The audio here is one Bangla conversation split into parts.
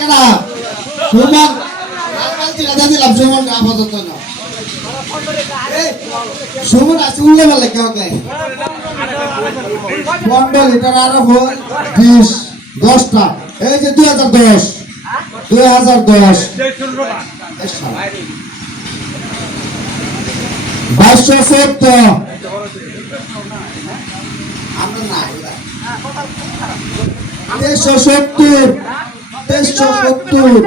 কেনা সুমন দিলাম সুমন আপাতত না সুমন আছে উল্লে বেলা কেউ কে 15 লিটার আর 20 10টা এই যে 2010 2270 আমরা না 2370 1398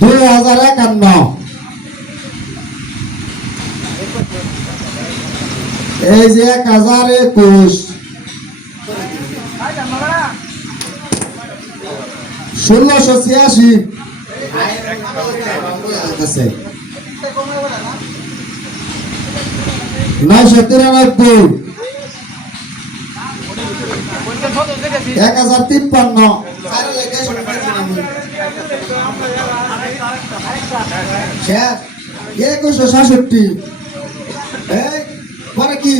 2051 এই যে 1021 1686 993 1053 2167 পরে কি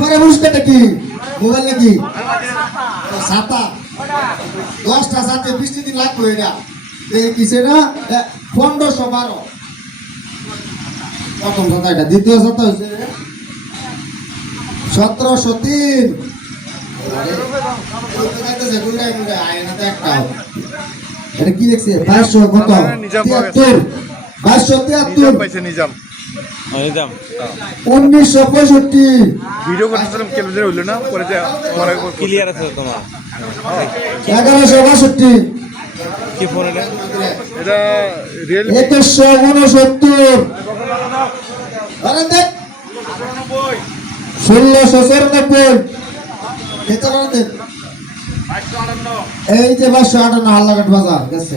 পরে বুঝতে কি মোবাইল নাকি ছাতা 10টা সাথে 20 দিন লাগবে এটা কিসে না 1512 প্রথম ছাতা এটা দ্বিতীয় ছাতা হচ্ছে 1703 এটা কি লিখছে 2200 কত 73 2273 1965 ভিডিও করতেছিলাম কেমন হইল না পরে যে ক্লিয়ার আছে তোমার 1162 কি ফোন এটা রিয়েল 2169 আরে দেখ 1694 কেতন দেখ এই যে 2258 হালনাঘাট বাজার গেছে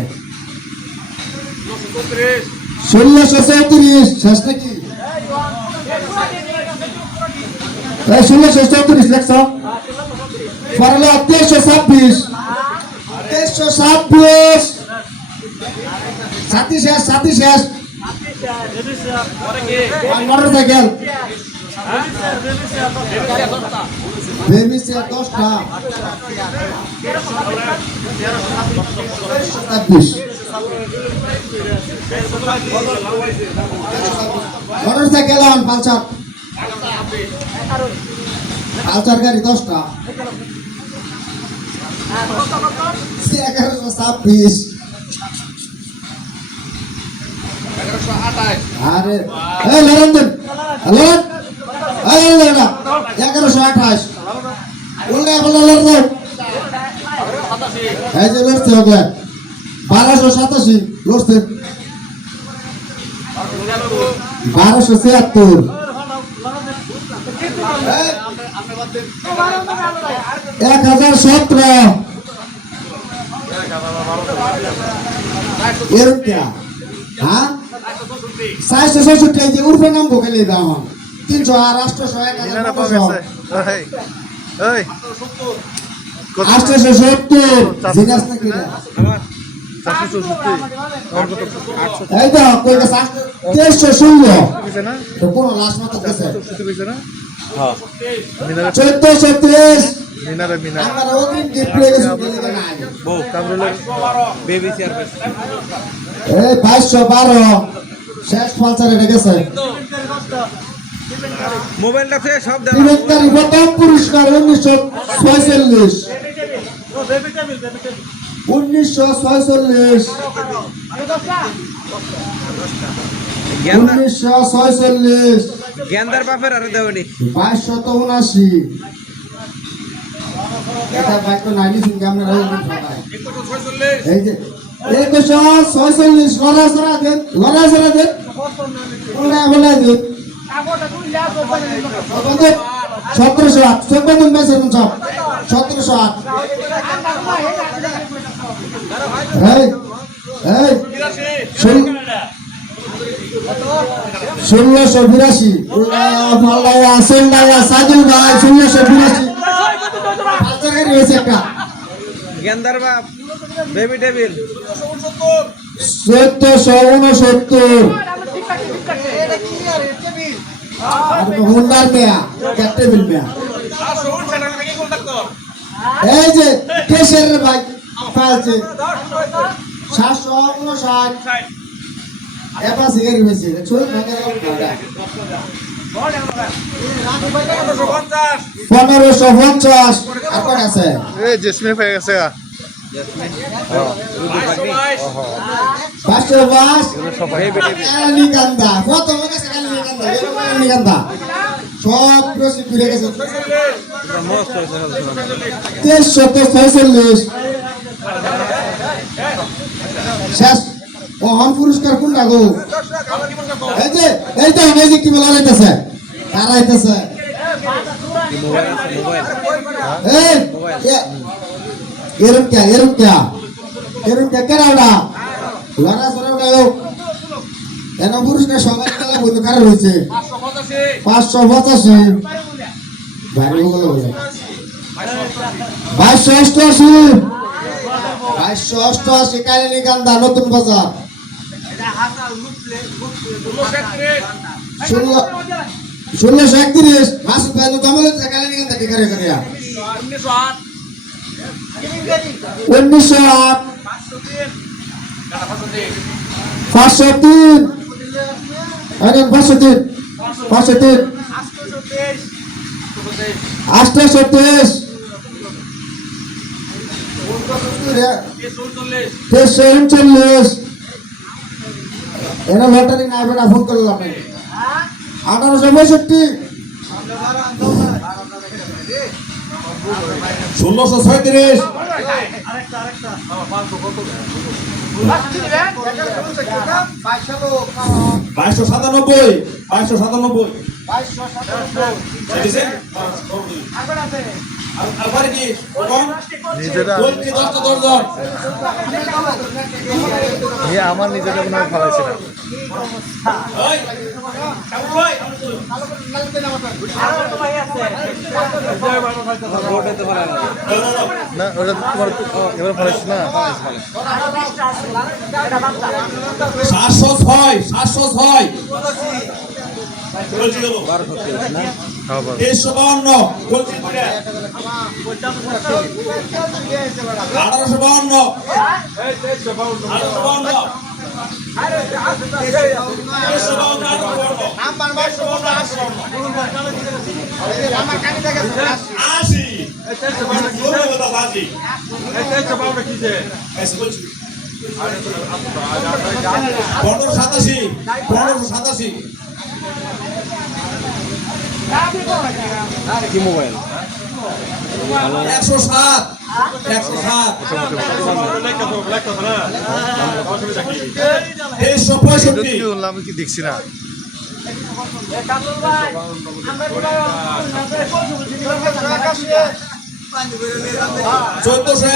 1634 শেষ নাকি 1634 লেখছ পরে 2326 সাথী শেষ মোটরসাইকেল বেবি সে 10টা 26 মোটরসাইকেল পালসার গাড়ি 10টা 1126 আরে এই লরন্দন হ্যালো এই লেনা 1128 উল্লে বলে লরন্দন এই যে লড়তে হবে 1287 লড়তে 1276 1017 এর क्या हाँ 466 उर्फे नाम भोगले दाम 300 800 870 জিজ্ঞাস না কি এই তো কই কা 316 না তো কোন লাস্ট মত আছে না হ্যাঁ 1430 মিনারে আমরা ওগ্রিম ডিসপ্লে গেছে দিলে না আগে বউ কামরুলের বেবি চেয়ার এই 512 শেষ পালসারে রেখেছে মোবাইলটা থেকে সব দেন তিনকারি প্রথম পুরস্কার 1946 জ্ঞানদার বাপের আরে দেওনি 2279 এটা বাইক তো নাইলি সিং আমরা রইলাম এই যে 146 লড়াছড়া দেন বলে দেন 1708 17 মেসেজ সব 1708 এই 1682 সাজুল ভাই 1682 পাঁচটাকারি হয়েছে একটা জ্ঞানদার বাপ বেবি টেবিল 1469 আর হুন্ডার মেয়া ক্যাপ্টেবিল মেয়া এই যে কেশের ভাই পালছে 759 এবার সিগারেট হয়েছে ছোট ভাঙা 1550 আর কত আছে এই জেসমিন পেয়ে গেছে 520 সবাই কালিকান্দা কত মনে আছে কালিকান্দা সব প্রশ্ন ঘুরে গেছে 346 শেষ মহান পুরস্কার কোনটা গো এই যে কি বলা হইতেছে কারা হইতেছে এই এরম কে কেরাওড়া লড়া সরাওড়া কেন পুরস্কার সবাই খেলা বন্ধু কারা রয়েছে 585 বাইরে বলে বলে 2288 কালিনী কান্দা নতুন বাজার 1631 মাসুদ ভাই তো কমলে কালিনী কান্দা কি করে করিয়া 1908 503 আরে 503 823 339 এরা লটারি না বেটা ফোন করলাম 1865 1636 2297 নিজেরা আমার নিজেটা কোনো ফলাইছে না না ওটা তোমার এবার ফলাইছে না 706 কি মোবাইল 165 কি বললাম আমি কি দেখছি না 11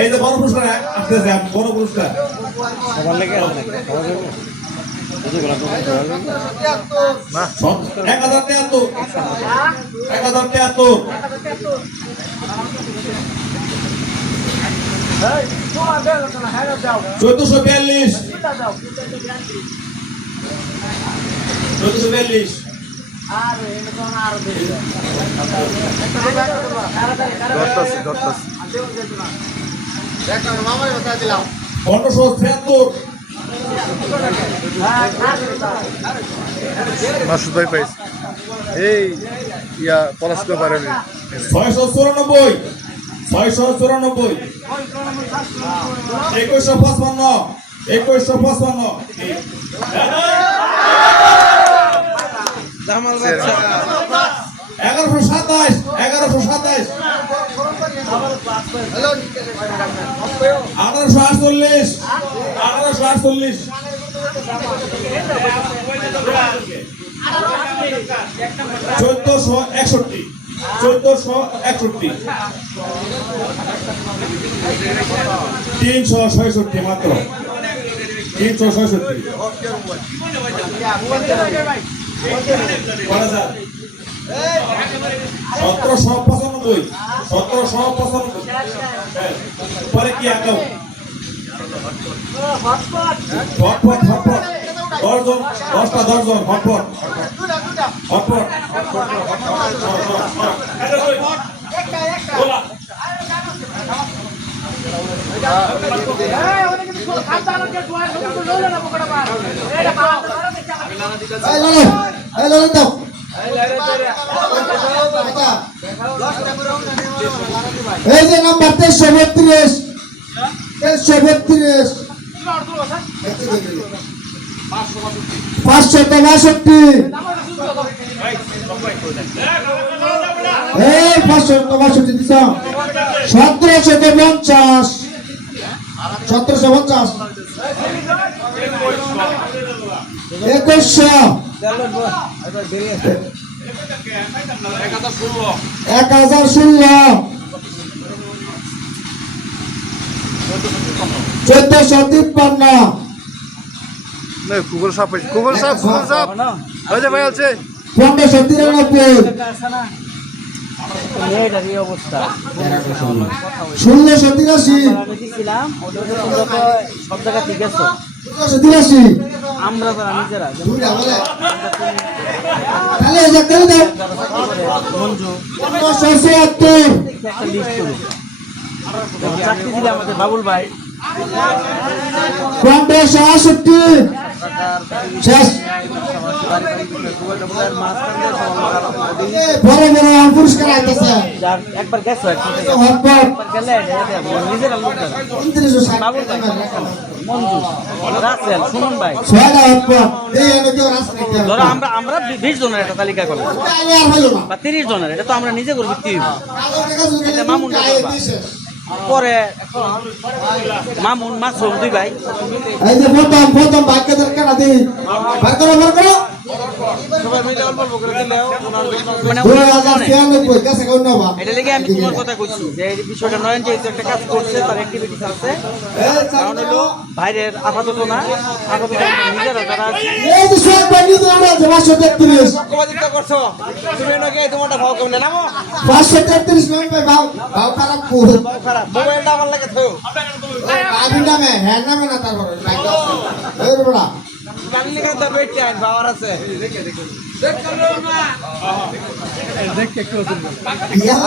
এই যে বড় পুরস্কার আসতেছে বড় পুরস্কার সবার লেগে না 1073 1442 মাসুদ ভাই পাইছে এই ইয়া পলাশকে পারেনি 694 2155 জামাল বাদশা 1127 1848 1848 চোদ্দশো একষট্টি 366 মাত্র 366 1795 পরে কি আঁকাও হটপট দশজন 10টা দশজন হটপট এই লালন দাও এই যে নাম্বার 332 562 এই 562 দিছ 1750 2100 1016 1453 না গুগল সাপ পাইছি গুগল সাপ ওই যে ভাই আছে 1593 মেয়েটার এই অবস্থা 1683 আমি দিছিলাম ওদের তোমরা তো সব জায়গা ঠিক আছে 1683 আমরা যারা নিজেরা তাহলে এই যে কেন দাও মঞ্জু 1576 একটা লিস্ট করো চাকরি দিলে আমাদের বাবুল ভাই 1568 শেষ বড় বড় পুরস্কার আইতেছে যার একবার গেছো হটপট গেলে নিজেরা লোক বাবুল ভাই মঞ্জু রাসেল সুমন ভাই ছয়টা হটপট এই এনে কেউ রাস্তা নাকি ধরো আমরা 20 জনের একটা তালিকা করলাম তাহলে আর হলো না বা 30 জনের এটা তো আমরা নিজে করে ভিত্তি হইব এটা মামুন পরে মামুন মাসুম দুই ভাই এই যে প্রথম ভাগ্যদের কেনা দিই বার করো সবাই মিলে অল্প অল্প করে দিলেও মানে 2093 কাছে কোন নাও এটা লেগে আমি তোমার কথা কইছি যে এই বিষয়টা নয়ন যে একটা কাজ করছে তার অ্যাক্টিভিটিস আছে কারণ হলো বাইরের আপাতত না আপাতত নিজেরা যারা এই যে সব বানি তো আমরা 533 পক্ষপাতিত্ব করছো তুমি নাকি তোমারটা ভাও কেমনে নামো 533 নাম ভাই ভাও খারাপ খুব খারাপ মোবাইলটা আমার লাগে থো আদি নামে হ্যাঁ নামে না তারপরে এই রে বড়া গান লিখে তার ওয়েট টাইম পাওয়ার আছে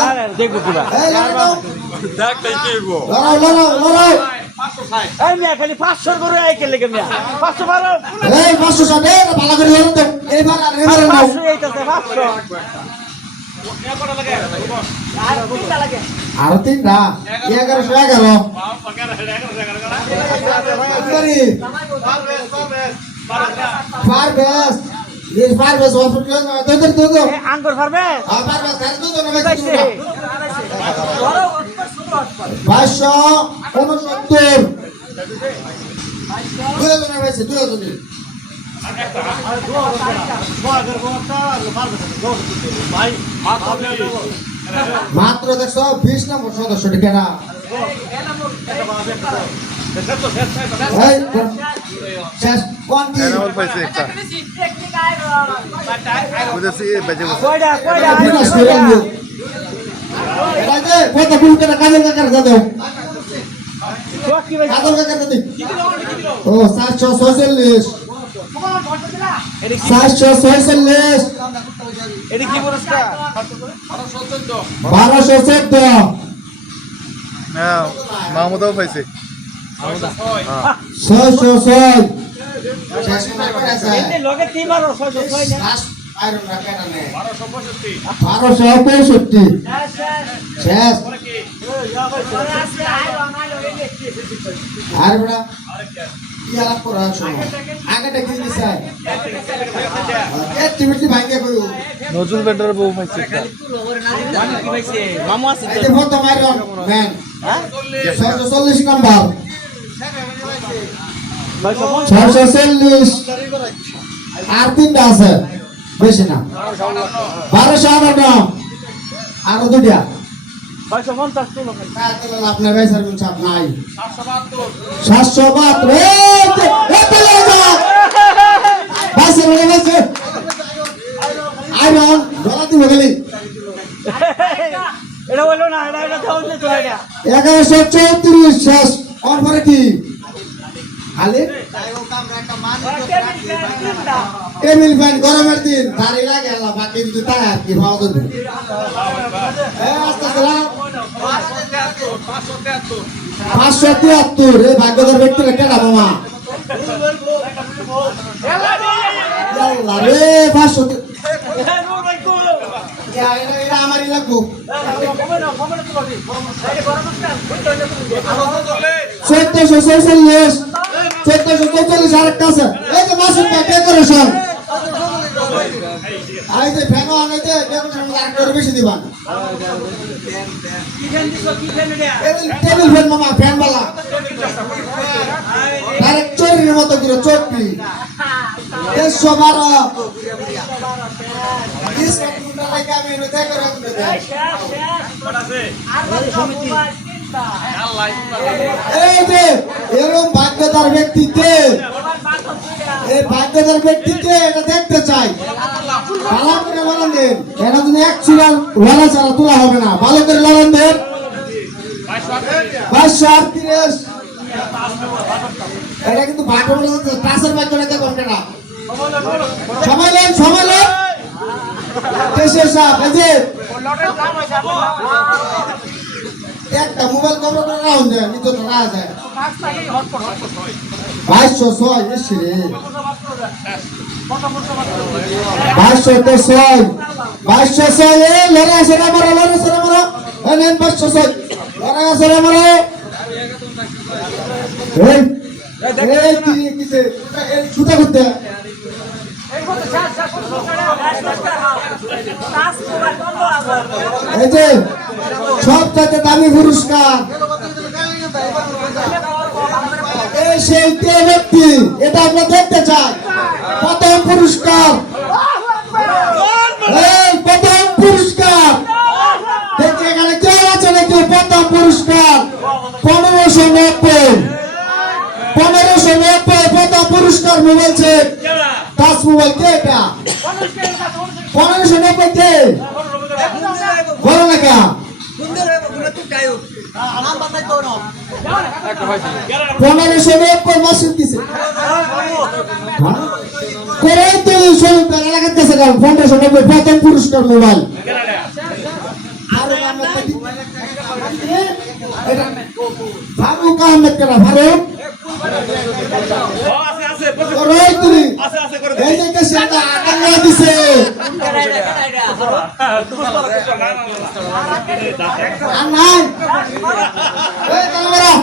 আরে দেখো কিবা এই লাগাও দেখ তাই কিবো লড়াও এই মিয়া খালি 500 করে আইকে লেগে মিয়া 500 বারো এই 500 সাথে ভালো করে হলো তো এবার আর এবার নাও 500 এইটাছে 500 আর তিন না 1111 ফারবেস এই ফারবেস হসপিটাল তো আঙ্গুর পারবে ফারবেস খালি তো না পাইছে 569 দুজন হয়েছে দুজন মাত্র 120 নম্বর সদস্য ঠিক না এই শেষ কোন কি এনামল পাইছে একটা বুঝেছি বেজে গেছে কয়টা বিনাশ করে দিও এই যে কত ভুল করে কাজল কাকার দাও কি ভাই কাজল কাকার দাও ও 746 746 এটা কি পুরস্কার 1214 হ্যাঁ মাহমুদাও পাইছে 606 শেষ করে আছে এতে লগে 3 বার 606 না লাস্ট আইরন রাখা না 1265 শেষ আর বড়া কি আলাপ করা শোনো আগেটা কি দিছে অ্যাক্টিভিটি ভাঙে কইও নজরুল বেন্ডার বউ পাইছে একটা জানি কি ভাইছে মামু আছে এই যে ফটো মাইরন ম্যান হ্যাঁ 640 নাম্বার 640 আর তিনটা আছে বেশি না 1258 আরো দুইটা 650 আপনার বেচার কোন চাপ নাই 772 আইরন ডলা দিব গেলি এটা বললো না এটা দেওয়া হচ্ছে চলে এটা 1134 শেষ অন পরে কি খালি টেবিল ফ্যান গরমের দিন দাঁড়ি লাগে আল্লাহ বাকি যদি তাই আর কি ভালো করবে আস্তে আস্তে 573 এই ভাগ্যধর ব্যক্তির কেডা মামা আল্লাহ রে 500 এটা আমারই লাগবো 1446 1444 আরেকটা আছে এই যে মাসুদ ভাই ডেকোরেশন আই যে ফ্যান আনাইতে ডেকোরেশন আর করে বেশি দিবা টেবিল ফ্যান মামা ফ্যান বালা ডাইরেক্ট চোরের মতো করে চোরপি 112 ইস কোনটা লাগে আমি এনে ডেকোরেশন দেই এই যে এরকম ভাগ্যদার ব্যক্তিকে এই ভাগ্যদার ব্যক্তিকে এটা দেখতে চাই ভালো করে লড়ান দেন এটা যদি এক চিরাল লড়া ছাড়া তোলা হবে না ভালো করে লড়ান দেন 538 এটা কিন্তু ভাগ্য বলে পাশের ভাগ্যটা দেখুন কেনা সময় নেন দেশের সাপ এই যে একটা মোবাইল কভার করে রাউন্ড দেয় নিতো তো না যায় 2206 এসে রে 2206 এ লড়াই আছে না মারা এই নেন 2206 লড়াই আছে না মারা এই কিসে এই ছুটা করতে এই যে সবচেয়ে দামি পুরস্কার এই সেই ব্যক্তি এটা আমরা দেখতে চাই প্রথম পুরস্কার এই প্রথম পুরস্কার দেখতে এখানে কেউ আছে নাকি প্রথম পুরস্কার 1590 প্রথম পুরস্কার মোবাইল সেট টাচ মোবাইল কে এটা 1590 কে বলো না কে 1590 মাসুদ দিছে করে তো সব এলাকার কাছে গেল 1590 প্রথম পুরস্কার মোবাইল আর আমরা এটা ফারুক আহমেদ কেনা ফারুক এই যে কেসটা আল্লাহ দিছে আর নাই এই কালামারা